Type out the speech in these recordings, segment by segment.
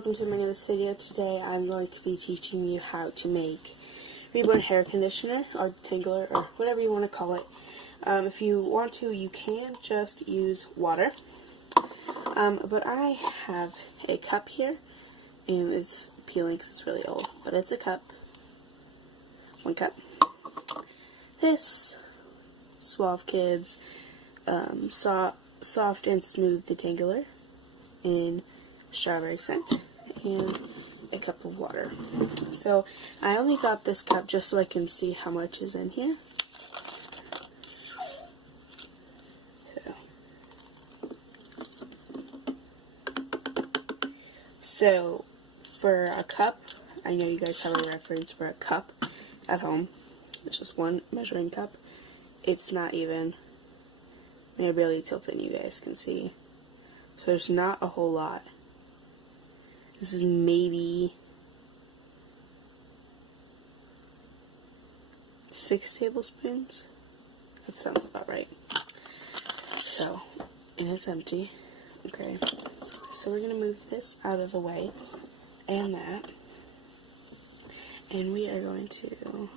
welcome to my newest video. Today I'm going to be teaching you how to make Reborn hair conditioner or detangler or whatever you want to call it. If you want to, you can just use water. But I have a cup here, and it's peeling because it's really old, but it's a cup. 1 cup. This Suave Kids soft and smooth detangler in strawberry scent, and a cup of water. So I only got this cup just so I can see how much is in here. So for a cup, I know you guys have a reference for a cup at home. It's just one measuring cup. It's not even, I barely tilted, you guys can see. So there's not a whole lot. This is maybe 6 tablespoons. That sounds about right. So, and it's empty. Okay. So we're going to move this out of the way, and that. And we are going to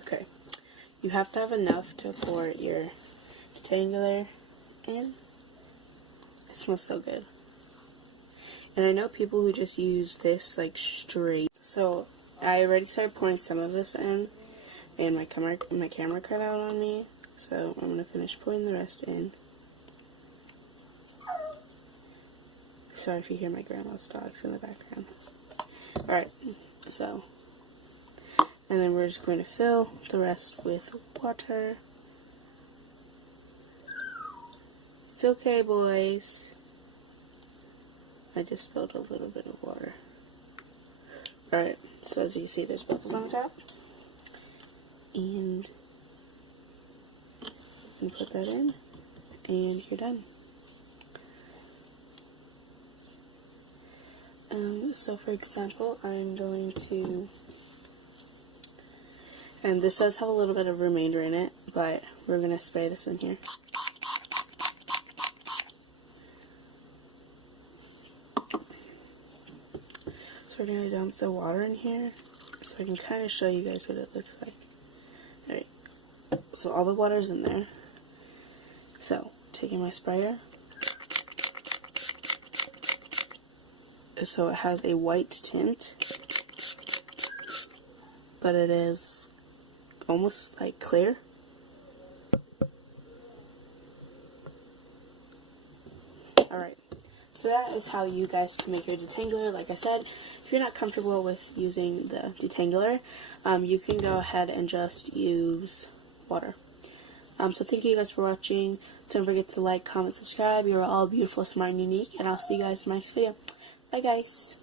okay. You have to have enough to pour your detangler in. It smells so good. And I know people who just use this like straight. So I already started pouring some of this in, and my camera cut out on me. So I'm gonna finish pouring the rest in. Sorry if you hear my grandma's dogs in the background. Alright, so, and then we're just going to fill the rest with water. It's okay, boys. I just spilled a little bit of water. Alright, so as you can see, there's bubbles on the top. And you can put that in, and you're done. So for example, I'm going to, and this does have a little bit of remainder in it, but we're going to spray this in here. So we're going to dump the water in here, so I can kind of show you guys what it looks like. Alright, so all the water's in there. So, taking my sprayer. So it has a white tint, but it is almost like clear. Alright, so that is how you guys can make your detangler. Like I said, if you're not comfortable with using the detangler, you can go ahead and just use water. So thank you guys for watching. Don't forget to like, comment, subscribe. You're all beautiful, smart, and unique, and I'll see you guys in my next video. Bye guys.